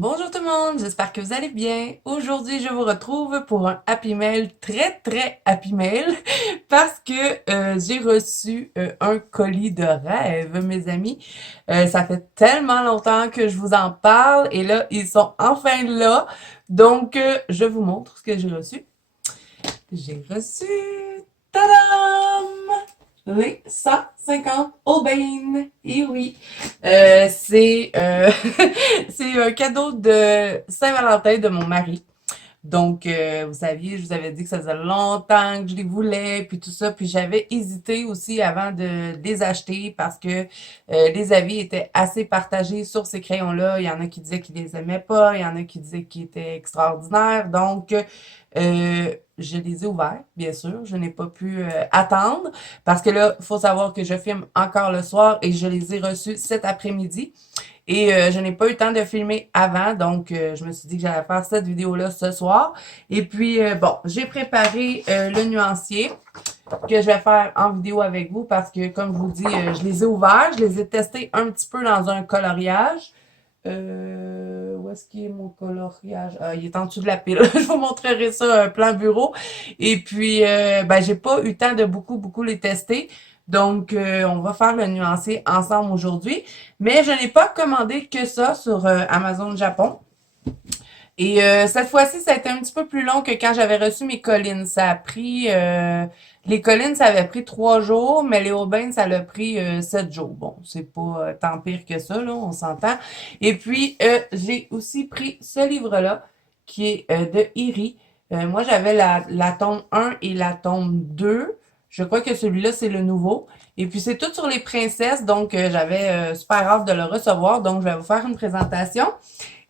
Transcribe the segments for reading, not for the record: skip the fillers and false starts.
Bonjour tout le monde, j'espère que vous allez bien. Aujourd'hui, je vous retrouve pour un Happy Mail très Happy Mail parce que j'ai reçu un colis de rêve, mes amis. Ça fait tellement longtemps que je vous en parle et là, ils sont enfin là. Donc, je vous montre ce que j'ai reçu. J'ai reçu, tadam! Les 150 aubaines. Et oui, c'est un cadeau de Saint-Valentin de mon mari. Donc, vous saviez, je vous avais dit que ça faisait longtemps que je les voulais, puis tout ça. Puis j'avais hésité aussi avant de les acheter parce que les avis étaient assez partagés sur ces crayons-là. Il y en a qui disaient qu'ils les aimaient pas, il y en a qui disaient qu'ils étaient extraordinaires. Donc, je les ai ouverts, bien sûr. Je n'ai pas pu attendre parce que là, il faut savoir que je filme encore le soir et je les ai reçus cet après-midi. Et je n'ai pas eu le temps de filmer avant, donc je me suis dit que j'allais faire cette vidéo-là ce soir. Et puis, bon, j'ai préparé le nuancier que je vais faire en vidéo avec vous parce que, comme je vous dis, je les ai ouverts, je les ai testés un petit peu dans un coloriage. Où est-ce qu'il est mon coloriage? Ah, il est en dessous de la pile. Je vous montrerai ça, un plan bureau. Et puis, ben, j'ai pas eu le temps de beaucoup les tester. Donc, on va faire le nuancier ensemble aujourd'hui. Mais je n'ai pas commandé que ça sur Amazon Japon. Et cette fois-ci, ça a été un petit peu plus long que quand j'avais reçu mes collines. Ça a pris... les collines, ça avait pris 3 jours, mais les Aubins, ça l'a pris 7 jours. Bon, c'est pas tant pire que ça, là, on s'entend. Et puis, j'ai aussi pris ce livre-là, qui est de Iri. Moi, j'avais la tome 1 et la tome 2. Je crois que celui-là, c'est le nouveau. Et puis, c'est tout sur les princesses, donc j'avais super hâte de le recevoir. Donc, je vais vous faire une présentation.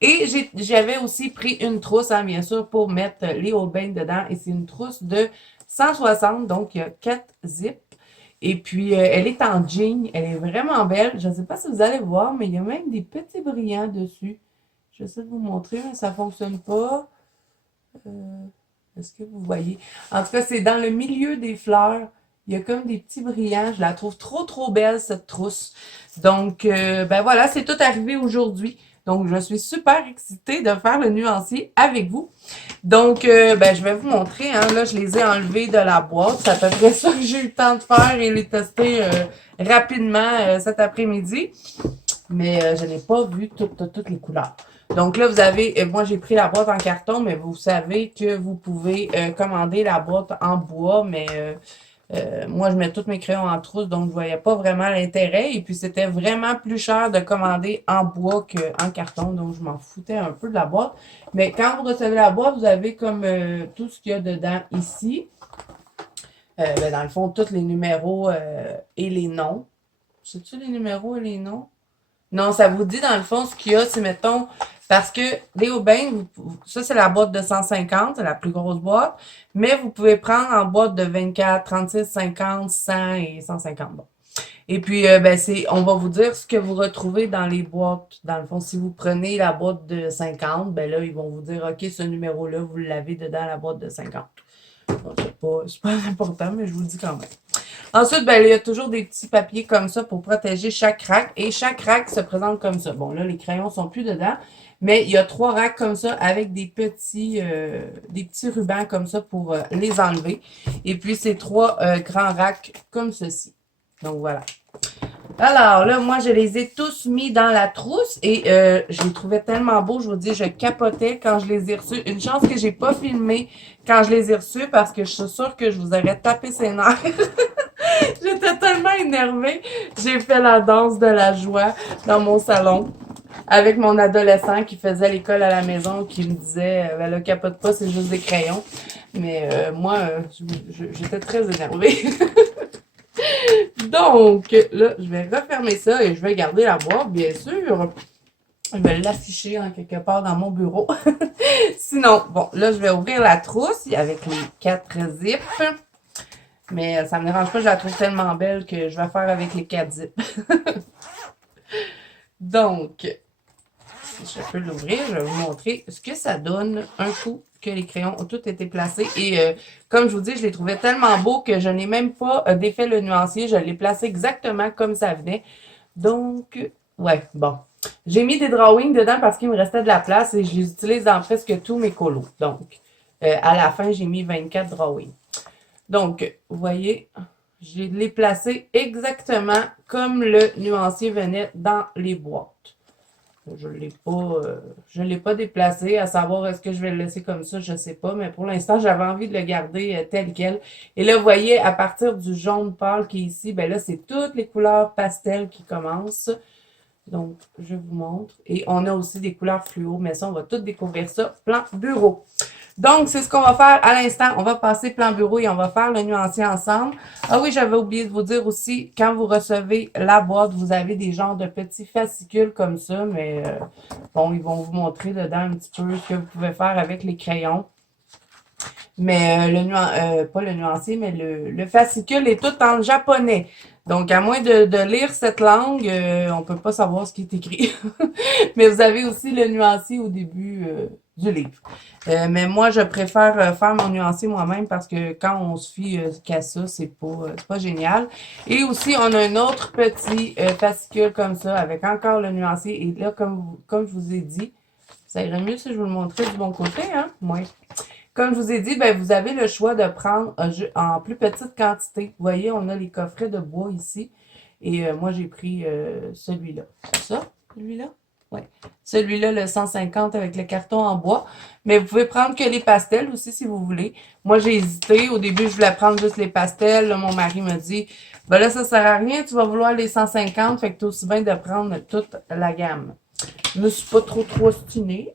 Et j'avais aussi pris une trousse, hein, bien sûr, pour mettre les Holbein dedans. Et c'est une trousse de 160, donc il y a 4 zips. Et puis, elle est en jean. Elle est vraiment belle. Je ne sais pas si vous allez voir, mais il y a même des petits brillants dessus. J'essaie de vous montrer, mais ça ne fonctionne pas. Euh, Est-ce que vous voyez? En tout cas, c'est dans le milieu des fleurs. Il y a comme des petits brillants. Je la trouve trop belle, cette trousse. Donc, ben voilà, c'est tout arrivé aujourd'hui. Donc, je suis super excitée de faire le nuancier avec vous. Donc, ben, je vais vous montrer. Hein. Là, je les ai enlevés de la boîte. C'est à peu près ça que j'ai eu le temps de faire et les tester rapidement cet après-midi. Mais je n'ai pas vu toutes les couleurs. Donc là, vous avez, moi j'ai pris la boîte en carton, mais vous savez que vous pouvez commander la boîte en bois, mais moi je mets tous mes crayons en trousse, donc je voyais pas vraiment l'intérêt. Et puis c'était vraiment plus cher de commander en bois qu'en carton, donc je m'en foutais un peu de la boîte. Mais quand vous recevez la boîte, vous avez comme tout ce qu'il y a dedans ici. Ben, dans le fond, tous les numéros et les noms. C'est-tu les numéros et les noms? Non, ça vous dit dans le fond ce qu'il y a, c'est mettons, parce que les Aubin, ça c'est la boîte de 150, c'est la plus grosse boîte, mais vous pouvez prendre en boîte de 24, 36, 50, 100 et 150. Bon. Et puis, ben on va vous dire ce que vous retrouvez dans les boîtes. Dans le fond, si vous prenez la boîte de 50, ben là, ils vont vous dire, OK, ce numéro-là, vous l'avez dedans la boîte de 50. Bon, c'est pas super important, mais je vous le dis quand même. Ensuite, ben, il y a toujours des petits papiers comme ça pour protéger chaque rack. Et chaque rack se présente comme ça. Bon, là, les crayons sont plus dedans. Mais il y a 3 racks comme ça avec des petits rubans comme ça pour les enlever. Et puis, c'est 3 grands racks comme ceci. Donc, voilà. Alors là, moi, je les ai tous mis dans la trousse et je les trouvais tellement beaux. Je vous dis, je capotais quand je les ai reçus. Une chance que j'ai pas filmé quand je les ai reçus parce que je suis sûre que je vous aurais tapé ses nerfs. J'étais tellement énervée. J'ai fait la danse de la joie dans mon salon avec mon adolescent qui faisait l'école à la maison, qui me disait, ben là, capote pas, c'est juste des crayons. Mais moi, j'étais très énervée. Donc, là, je vais refermer ça et je vais garder la boîte, bien sûr. Je vais l'afficher en quelque part dans mon bureau. Sinon, bon, là, je vais ouvrir la trousse avec les 4 zips. Mais ça me dérange pas, je la trouve tellement belle que je vais faire avec les 4 zips. Donc, si je peux l'ouvrir, je vais vous montrer ce que ça donne un coup que les crayons ont tous été placés. Et comme je vous dis, je les trouvais tellement beaux que je n'ai même pas défait le nuancier. Je l'ai placé exactement comme ça venait. Donc, Ouais, bon. J'ai mis des drawings dedans parce qu'il me restait de la place et je les utilise dans presque tous mes colos. Donc, à la fin, j'ai mis 24 drawings. Donc, vous voyez, je l'ai placé exactement comme le nuancier venait dans les boîtes. Je l'ai pas déplacé. À savoir, est-ce que je vais le laisser comme ça, je sais pas. Mais pour l'instant, j'avais envie de le garder tel quel. Et là, vous voyez, à partir du jaune pâle qui est ici, ben là, c'est toutes les couleurs pastel qui commencent. Donc, je vous montre. Et on a aussi des couleurs fluo, mais ça, on va tout découvrir ça. Plan bureau. Donc, c'est ce qu'on va faire à l'instant. On va passer plan bureau et on va faire le nuancier ensemble. Ah oui, j'avais oublié de vous dire aussi, quand vous recevez la boîte, vous avez des genres de petits fascicules comme ça, mais bon, ils vont vous montrer dedans un petit peu ce que vous pouvez faire avec les crayons. Mais pas le nuancier, mais le fascicule est tout en japonais. Donc, à moins de lire cette langue, on peut pas savoir ce qui est écrit. Mais vous avez aussi le nuancier au début du livre. Mais moi, je préfère faire mon nuancier moi-même parce que quand on se fie qu'à ça, c'est pas génial. Et aussi, on a un autre petit fascicule comme ça avec encore le nuancier. Et là, comme je vous ai dit, ça irait mieux si je vous le montrais du bon côté, hein? Ouais. Comme je vous ai dit, ben, vous avez le choix de prendre en plus petite quantité. Vous voyez, on a les coffrets de bois ici. Et moi, j'ai pris celui-là. C'est ça? Celui-là? Oui. Celui-là, le 150 avec le carton en bois. Mais vous pouvez prendre que les pastels aussi si vous voulez. Moi, j'ai hésité. Au début, je voulais prendre juste les pastels. Là, mon mari m'a dit, ben là, ça sert à rien. Tu vas vouloir les 150. Fait que tu aussi bien de prendre toute la gamme. Je me suis pas trop ostinée.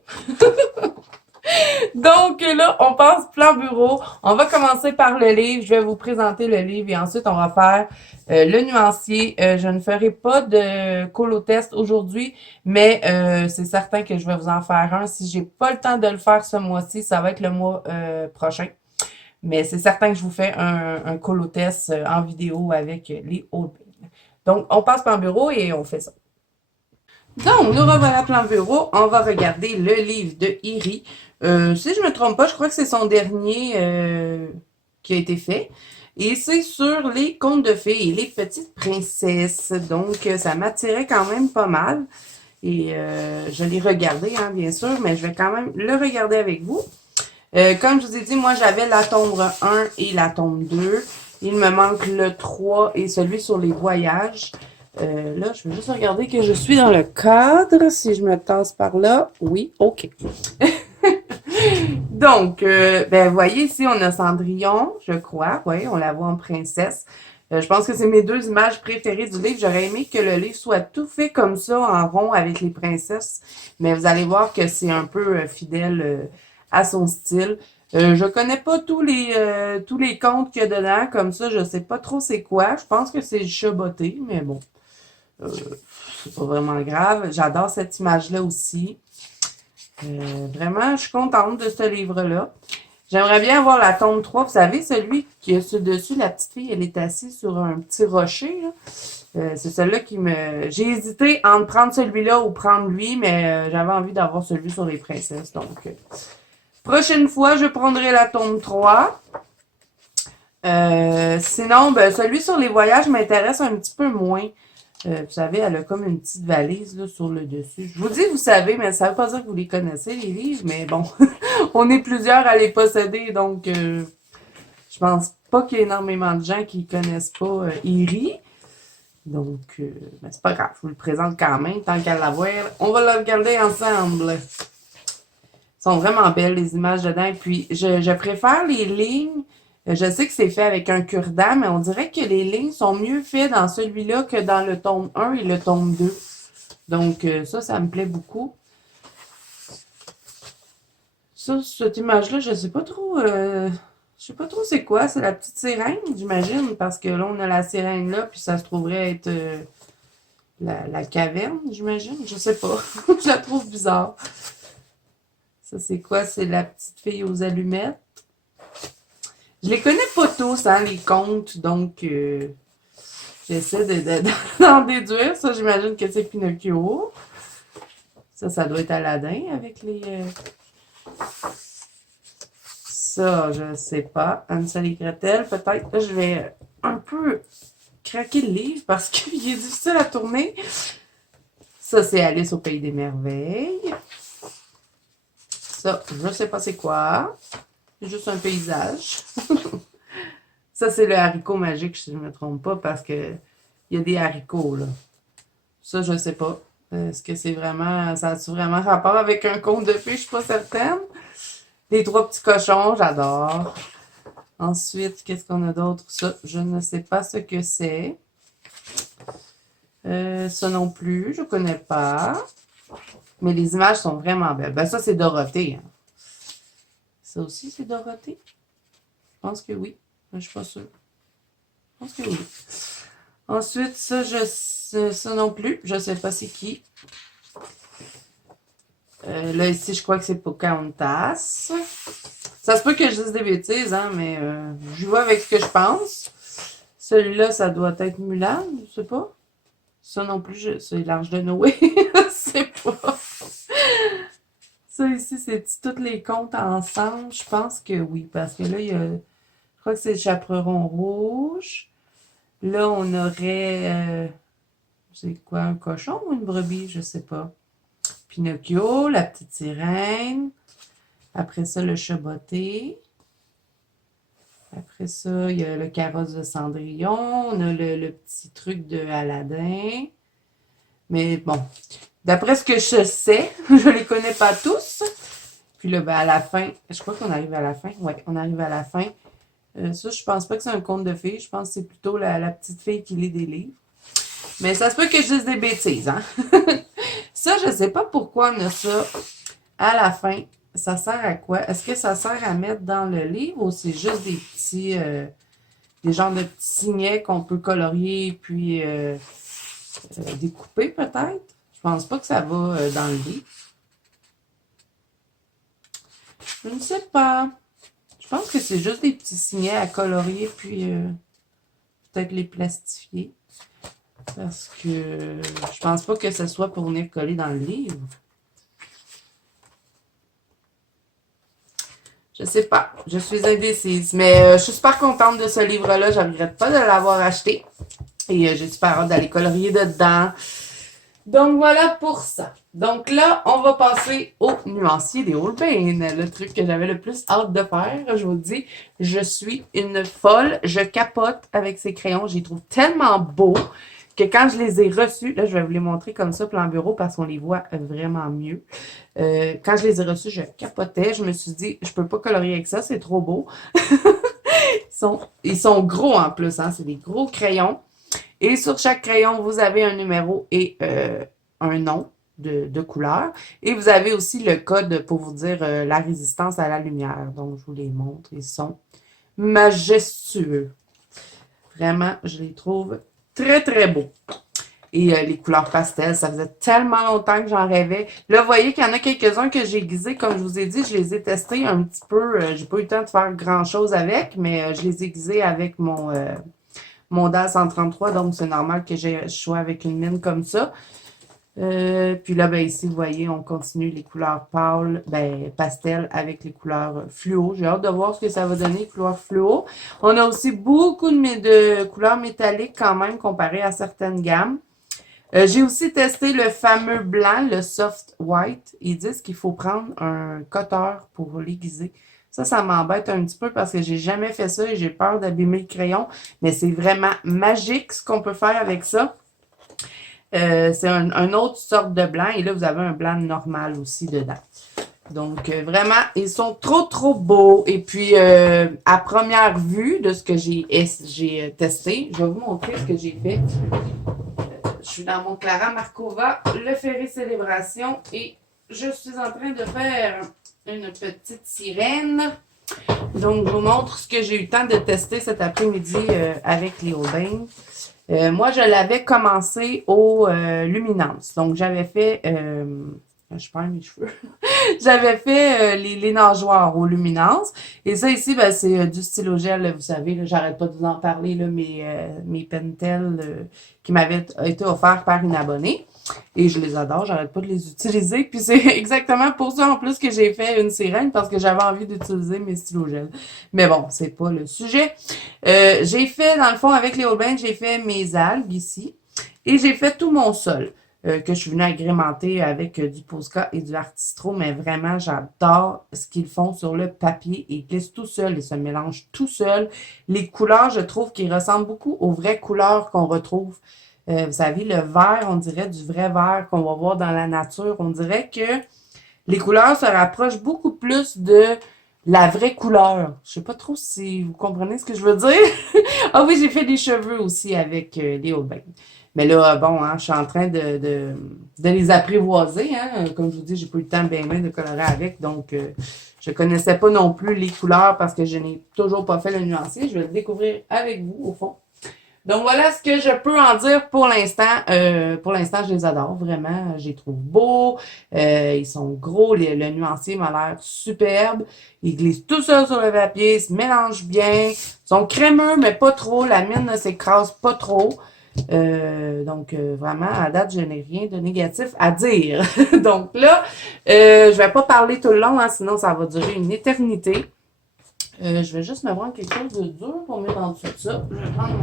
Donc là, on passe plan bureau. On va commencer par le livre. Je vais vous présenter le livre et ensuite on va faire le nuancier. Je ne ferai pas de colo-test aujourd'hui, mais c'est certain que je vais vous en faire un. Si j'ai pas le temps de le faire ce mois-ci, ça va être le mois prochain. Mais c'est certain que je vous fais un colo-test en vidéo avec les autres. Donc, on passe plan bureau et on fait ça. Donc, nous revoilà plan bureau. On va regarder le livre de Iri. Si je me trompe pas, je crois que c'est son dernier qui a été fait. Et c'est sur les contes de fées et les petites princesses. Donc, ça m'attirait quand même pas mal. Et je l'ai regardé, hein, bien sûr, mais je vais quand même le regarder avec vous. Comme je vous ai dit, moi, j'avais la tombe 1 et la tombe 2. Il me manque le 3 et celui sur les voyages. Là, je vais juste regarder que je suis dans le cadre. Si je me tasse par là. Oui, OK. Donc, ben, vous voyez ici, on a Cendrillon, je crois. Oui, on la voit en princesse. Je pense que c'est mes deux images préférées du livre. J'aurais aimé que le livre soit tout fait comme ça, en rond, avec les princesses. Mais vous allez voir que c'est un peu fidèle à son style. Je connais pas tous les contes qu'il y a dedans. Comme ça, je sais pas trop c'est quoi. Je pense que c'est le chat botté, mais bon. Euh, c'est pas vraiment grave. J'adore cette image-là aussi. Vraiment, je suis contente de ce livre-là. J'aimerais bien avoir la tombe 3. Vous savez, celui qui a sur dessus, la petite fille, elle est assise sur un petit rocher. C'est celui-là qui me... J'ai hésité entre prendre celui-là ou prendre lui, mais j'avais envie d'avoir celui sur les princesses. Donc, prochaine fois, je prendrai la tombe 3. Sinon, ben, celui sur les voyages m'intéresse un petit peu moins. Vous savez, elle a comme une petite valise là, sur le dessus. Je vous dis, vous savez, mais ça veut pas dire que vous les connaissez, les livres, mais bon, on est plusieurs à les posséder, donc je pense pas qu'il y ait énormément de gens qui connaissent pas Iri. Donc, ben, c'est pas grave, je vous le présente quand même, tant qu'à l'avoir. On va le regarder ensemble. Ils sont vraiment belles, les images dedans. Puis, je préfère les lignes. Je sais que c'est fait avec un cure-dent, mais on dirait que les lignes sont mieux faites dans celui-là que dans le tome 1 et le tome 2. Donc, ça me plaît beaucoup. Ça, cette image-là, je sais pas trop. Je sais pas trop c'est quoi. C'est la petite sirène, j'imagine, parce que là, on a la sirène là, puis ça se trouverait être la caverne, j'imagine. Je sais pas. Je la trouve bizarre. Ça, c'est quoi? C'est la petite fille aux allumettes. Je les connais pas tous, hein, les contes, donc j'essaie d'en déduire. Ça, j'imagine que c'est Pinocchio. Ça doit être Aladdin avec les... Ça, je sais pas. Hansel et Gretel, peut-être. Là, je vais un peu craquer le livre parce qu'il est difficile à tourner. Ça, c'est Alice au Pays des Merveilles. Ça, je sais pas c'est quoi. C'est juste un paysage. Ça, c'est le haricot magique, si je ne me trompe pas, parce que il y a des haricots, là. Ça, je sais pas. Est-ce que c'est vraiment... Ça a-tu vraiment rapport avec un conte de fées? Je suis pas certaine. Les trois petits cochons, j'adore. Ensuite, qu'est-ce qu'on a d'autre? Ça, je ne sais pas ce que c'est. Ça non plus, je connais pas. Mais les images sont vraiment belles. Ben ça, c'est Dorothée. Hein. Ça aussi, c'est Dorothée? Je pense que oui. Mais je suis pas sûre. Je pense que oui. Ensuite, ça non plus. Je sais pas c'est qui. Là, ici, je crois que c'est Pocahontas. Ça se peut que je dise des bêtises, hein, mais je vois avec ce que je pense. Celui-là, ça doit être Mulan, je sais pas. Ça non plus, c'est l'Arche de Noé. Je sais pas. Ça ici, c'est tous les contes ensemble. Je pense que oui, parce que là, il y a. Je crois que c'est le Chaperon Rouge. Là, on aurait. C'est quoi, un cochon ou une brebis? Je sais pas. Pinocchio, la petite sirène. Après ça, le chat botté. Après ça, il y a le carrosse de Cendrillon. On a le petit truc de Aladdin. Mais bon, d'après ce que je sais, je les connais pas tous. Puis là, ben, à la fin, je crois qu'on arrive à la fin. Ouais, on arrive à la fin. Ça, je pense pas que c'est un conte de fées. Je pense que c'est plutôt la petite fille qui lit des livres. Mais ça se peut que je dise des bêtises, hein. Ça, je sais pas pourquoi on a ça à la fin. Ça sert à quoi? Est-ce que ça sert à mettre dans le livre ou c'est juste des petits, des genres de petits signets qu'on peut colorier puis découper peut-être? Je pense pas que ça va dans le livre. Je ne sais pas. Je pense que c'est juste des petits signets à colorier puis peut-être les plastifier. Parce que je pense pas que ce soit pour venir coller dans le livre. Je sais pas. Je suis indécise. Mais je suis super contente de ce livre-là. Je ne regrette pas de l'avoir acheté. Et j'ai super hâte d'aller colorier dedans. Donc voilà pour ça. Donc là, on va passer au nuancier des Holbein. Le truc que j'avais le plus hâte de faire. Je vous le dis, je suis une folle. Je capote avec ces crayons. Je les trouve tellement beaux que quand je les ai reçus, là, je vais vous les montrer comme ça, plan bureau, parce qu'on les voit vraiment mieux. Quand je les ai reçus, je capotais. Je me suis dit, je peux pas colorier avec ça, c'est trop beau. Ils sont gros en plus, hein, c'est des gros crayons. Et sur chaque crayon, vous avez un numéro et un nom de couleur. Et vous avez aussi le code pour vous dire la résistance à la lumière. Donc, je vous les montre. Ils sont majestueux. Vraiment, je les trouve très, très beaux. Et les couleurs pastel, ça faisait tellement longtemps que j'en rêvais. Là, vous voyez qu'il y en a quelques-uns que j'ai aiguisés. Comme je vous ai dit, je les ai testés un petit peu. J'ai pas eu le temps de faire grand-chose avec, mais je les ai aiguisés avec mon DAS 133. Donc, c'est normal que je sois avec une mine comme ça. Puis là, ben ici, vous voyez, on continue les couleurs pâles, ben pastel avec les couleurs fluo. J'ai hâte de voir ce que ça va donner, couleurs fluo. On a aussi beaucoup de couleurs métalliques quand même, comparé à certaines gammes. J'ai aussi testé le fameux blanc, le soft white. Ils disent qu'il faut prendre un cutter pour l'aiguiser. Ça m'embête un petit peu parce que j'ai jamais fait ça et j'ai peur d'abîmer le crayon. Mais c'est vraiment magique ce qu'on peut faire avec ça. C'est un autre sorte de blanc. Et là, vous avez un blanc normal aussi dedans. Donc, vraiment, ils sont trop, trop beaux. Et puis, à première vue de ce que j'ai testé, je vais vous montrer ce que j'ai fait. Je suis dans mon Clara Markova, le Ferré Célébration, et je suis en train de faire une petite sirène. Donc, je vous montre ce que j'ai eu le temps de tester cet après-midi avec les Holbein. Moi, je l'avais commencé au Luminance. Donc, j'avais fait... je perds mes cheveux. J'avais fait les nageoires au Luminance. Et ça ici, ben, c'est du stylo-gel, vous savez, j'arrête pas de vous en parler, là, mes Pentel qui m'avaient été offerts par une abonnée. Et je les adore, j'arrête pas de les utiliser. Puis c'est exactement pour ça en plus que j'ai fait une sirène, parce que j'avais envie d'utiliser mes stylo-gel. Mais bon, c'est pas le sujet. J'ai fait, dans le fond, avec les Holbein, j'ai fait mes algues ici. Et j'ai fait tout mon sol. que je suis venue agrémenter avec du Posca et du Artistro, mais vraiment, j'adore ce qu'ils font sur le papier. Ils glissent tout seuls, ils se mélangent tout seuls. Les couleurs, je trouve qu'ils ressemblent beaucoup aux vraies couleurs qu'on retrouve. Vous savez, le vert, on dirait du vrai vert qu'on va voir dans la nature. On dirait que les couleurs se rapprochent beaucoup plus de la vraie couleur. Je sais pas trop si vous comprenez ce que je veux dire. Ah oui, j'ai fait des cheveux aussi avec les Aubin. Mais là, bon, hein, je suis en train de les apprivoiser. Hein. Comme je vous dis, j'ai pas eu le temps bien de colorer avec. Donc, je connaissais pas non plus les couleurs parce que je n'ai toujours pas fait le nuancier. Je vais le découvrir avec vous, au fond. Donc voilà ce que je peux en dire pour l'instant. Pour l'instant, je les adore vraiment. Je les trouve beaux. Ils sont gros. Le nuancier m'a l'air superbe. Ils glissent tout seuls sur le papier, ils se mélangent bien. Ils sont crémeux, mais pas trop. La mine ne s'écrase pas trop. Donc vraiment, à date, je n'ai rien de négatif à dire. Donc là, je vais pas parler tout le long, hein, sinon ça va durer une éternité. Je vais juste me prendre quelque chose de dur pour mettre en dessous de ça. Je vais prendre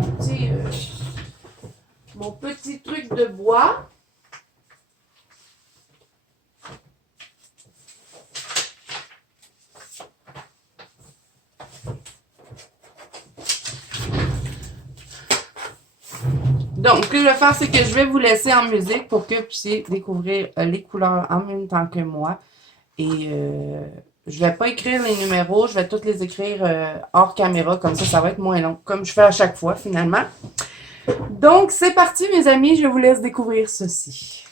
mon petit truc de bois. Donc, ce que je vais faire, c'est que je vais vous laisser en musique pour que vous puissiez découvrir les couleurs en même temps que moi. Et je vais pas écrire les numéros, je vais tous les écrire hors caméra, comme ça va être moins long, comme je fais à chaque fois finalement. Donc, c'est parti mes amis, je vous laisse découvrir ceci.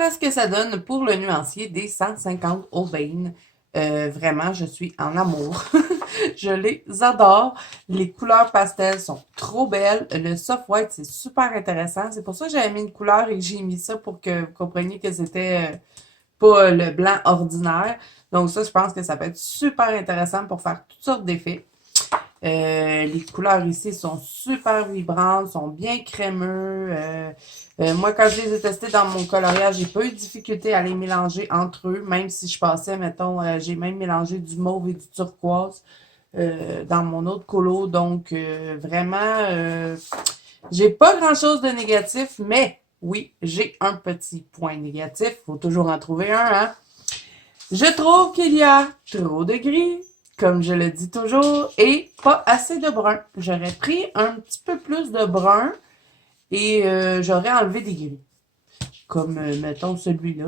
voilà ce que ça donne pour le nuancier des 150 Holbein. Vraiment, je suis en amour. Je les adore. Les couleurs pastel sont trop belles. Le soft white, c'est super intéressant. C'est pour ça que j'avais mis une couleur et que j'ai mis ça pour que vous compreniez que c'était pas le blanc ordinaire. Donc ça, je pense que ça peut être super intéressant pour faire toutes sortes d'effets. Les couleurs ici sont super vibrantes, sont bien crémeux. Moi, quand je les ai testés dans mon coloriage, j'ai pas eu de difficulté à les mélanger entre eux, même si je passais, mettons, j'ai même mélangé du mauve et du turquoise dans mon autre colo. Donc, vraiment, j'ai pas grand-chose de négatif, mais oui, j'ai un petit point négatif. Faut toujours en trouver un, hein? Je trouve qu'il y a trop de gris, comme je le dis toujours, et pas assez de brun. J'aurais pris un petit peu plus de brun et j'aurais enlevé des gris. Comme, mettons, celui-là,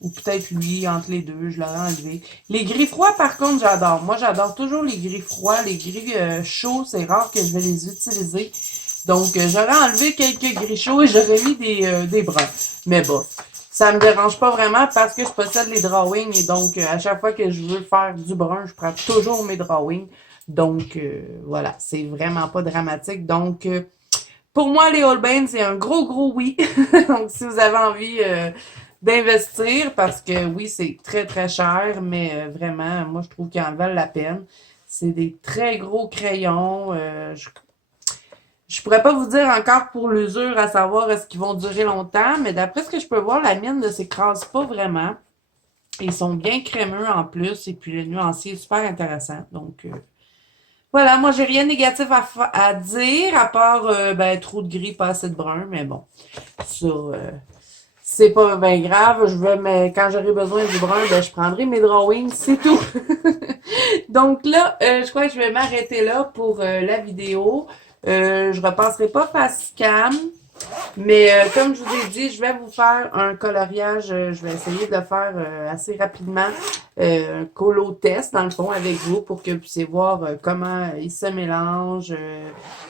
ou peut-être lui, entre les deux, je l'aurais enlevé. Les gris froids, par contre, j'adore. Moi, j'adore toujours les gris froids. Les gris chauds, c'est rare que je vais les utiliser. Donc, j'aurais enlevé quelques gris chauds et j'aurais mis des bruns. Mais bon, ça me dérange pas vraiment parce que je possède les drawings et donc, à chaque fois que je veux faire du brun, je prends toujours mes drawings. Donc, voilà, c'est vraiment pas dramatique. Donc, pour moi, les Holbein, c'est un gros, gros oui. Donc, si vous avez envie d'investir, parce que oui, c'est très, très cher, mais vraiment, moi, je trouve qu'ils en valent la peine. C'est des très gros crayons. Je pourrais pas vous dire encore pour l'usure à savoir est-ce qu'ils vont durer longtemps, mais d'après ce que je peux voir, la mine ne s'écrase pas vraiment. Ils sont bien crémeux en plus, et puis le nuancier est super intéressant. Donc, voilà, moi, j'ai rien de négatif à dire, à part, ben, trop de gris, pas assez de brun, mais bon, ça, c'est pas bien grave. Quand j'aurai besoin du brun, ben, je prendrai mes drawings, c'est tout. Donc là, je crois que je vais m'arrêter là pour la vidéo. Je repasserai pas face cam. Mais comme je vous ai dit, je vais vous faire un coloriage. Je vais essayer de le faire assez rapidement. Un colo test, dans le fond, avec vous pour que vous puissiez voir comment il se mélange,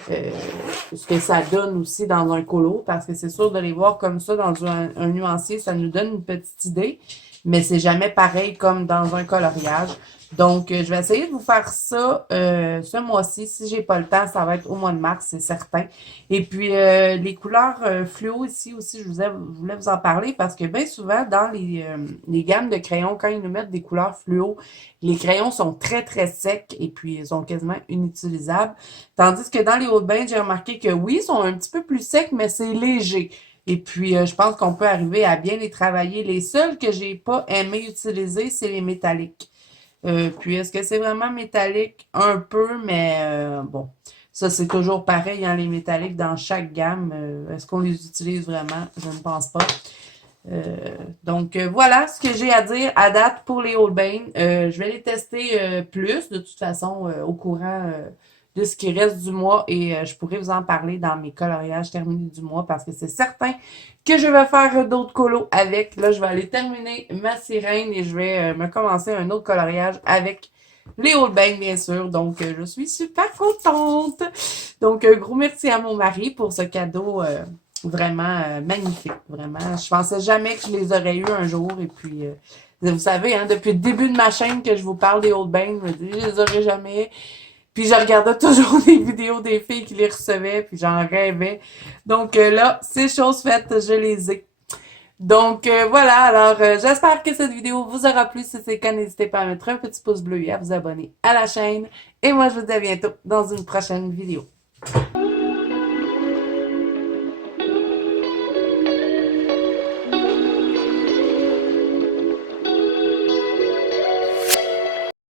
ce que ça donne aussi dans un colo. Parce que c'est sûr de les voir comme ça dans un nuancier, ça nous donne une petite idée. Mais c'est jamais pareil comme dans un coloriage. Donc, je vais essayer de vous faire ça ce mois-ci. Si j'ai pas le temps, ça va être au mois de mars, c'est certain. Et puis, les couleurs fluo ici aussi, je voulais vous en parler parce que bien souvent, dans les gammes de crayons, quand ils nous mettent des couleurs fluo, les crayons sont très, très secs et puis ils sont quasiment inutilisables. Tandis que dans les Holbein, j'ai remarqué que oui, ils sont un petit peu plus secs, mais c'est léger. Et puis, je pense qu'on peut arriver à bien les travailler. Les seuls que j'ai pas aimé utiliser, c'est les métalliques. Puis, est-ce que c'est vraiment métallique? Un peu, mais bon. Ça, c'est toujours pareil, hein, les métalliques dans chaque gamme. Est-ce qu'on les utilise vraiment? Je ne pense pas. Donc, voilà ce que j'ai à dire à date pour les Holbein. Je vais les tester plus, de toute façon, au courant de ce qui reste du mois et je pourrais vous en parler dans mes coloriages terminés du mois parce que c'est certain que je vais faire d'autres colos avec. Là, je vais aller terminer ma sirène et je vais me commencer un autre coloriage avec les Holbein, bien sûr. Donc, je suis super contente. Donc, un gros merci à mon mari pour ce cadeau vraiment magnifique. Vraiment, je pensais jamais que je les aurais eu un jour. Et puis, vous savez, hein, depuis le début de ma chaîne que je vous parle des Holbein, je me dis, je les aurais jamais. Puis je regardais toujours des vidéos des filles qui les recevaient, puis j'en rêvais. Donc là, c'est chose faite, je les ai. Donc voilà, alors j'espère que cette vidéo vous aura plu. Si c'est le cas, n'hésitez pas à mettre un petit pouce bleu et à vous abonner à la chaîne. Et moi, je vous dis à bientôt dans une prochaine vidéo.